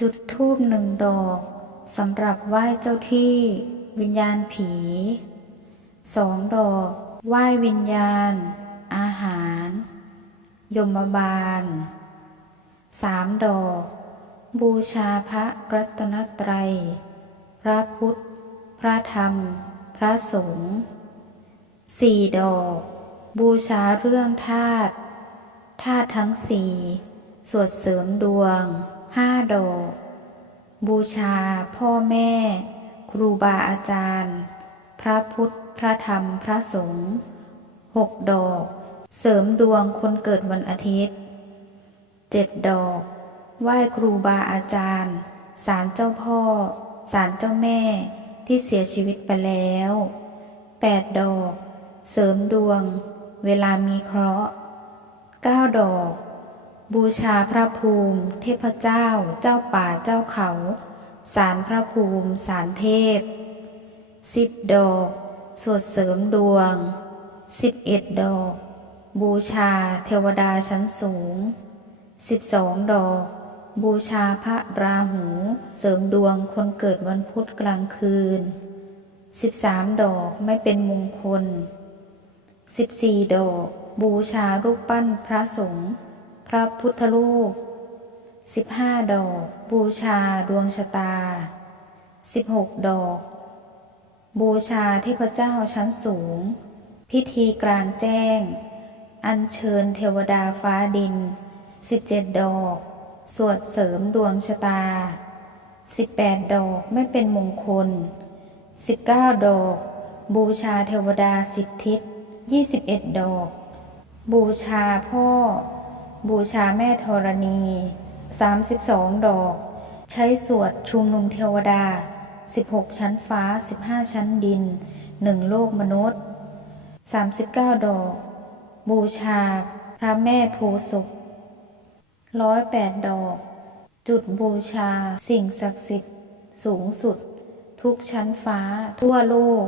จุดธูปหนึ่งดอกสำหรับไหว้เจ้าที่ วิญญาณผีสองดอกไหว้วิญญาณ อาหาร ยมบาลสามดอก บูชาพระรัตนตรัย พระพุทธ พระธรรม พระสงฆ์สี่ดอก บูชาเรื่องธาตุธาตุทั้งสี่สวดเสริมดวง ห้าดอก บูชา พ่อแม่ ครูบาอาจารย์ พระพุทธ พระธรรม พระสงฆ์หกดอก เสริมดวงคนเกิดวันอาทิตย์เจ็ดดอก ไหว้ครูบาอาจารย์ศาลเจ้าพ่อศาลเจ้าแม่ที่เสียชีวิตไปแล้วแปดดอก เสริมดวง เวลามีเคราะห์เก้าดอก บูชาพระภูมิ เทพเจ้า เจ้าป่าเจ้าเขา สารพระภูมิสารเทพสิบดอกสวดเสริมดวงสิบเอ็ดดอก บูชาเทวดาชั้นสูงสิบสองดอก บูชาพระราหู เสริมดวงคนเกิดวันพุธกลางคืนสิบสามดอกไม่เป็นมงคลสิบสี่ดอก บูชารูปปั้นพระสงฆ์ พระพุทธรูปสิบห้าดอก บูชาดวงชะตาสิบหกดอก บูชาเทพเจ้าชั้นสูง พิธีกลางแจ้ง อัญเชิญเทวดาฟ้าดินสิบเจ็ดอก สวดเสริมดวงชะตาสิบแปดอกไม่เป็นมงคลสิบเก้าดอก บูชาเทวดาสิบทิศยี่สิบเอ็ดดอก บูชาพ่อ บูชาแม่ธรณี 32 ดอก ใช้สวดชุมนุมเทวดา 16 ชั้นฟ้า 15 ชั้นดิน 1 โลกมนุษย์ 39 ดอก บูชา พระแม่โพธิ์ศพ108 ดอก จุดบูชาสิ่งศักดิ์สิทธิ์ สูงสุด ทุกชั้นฟ้าทั่วโลก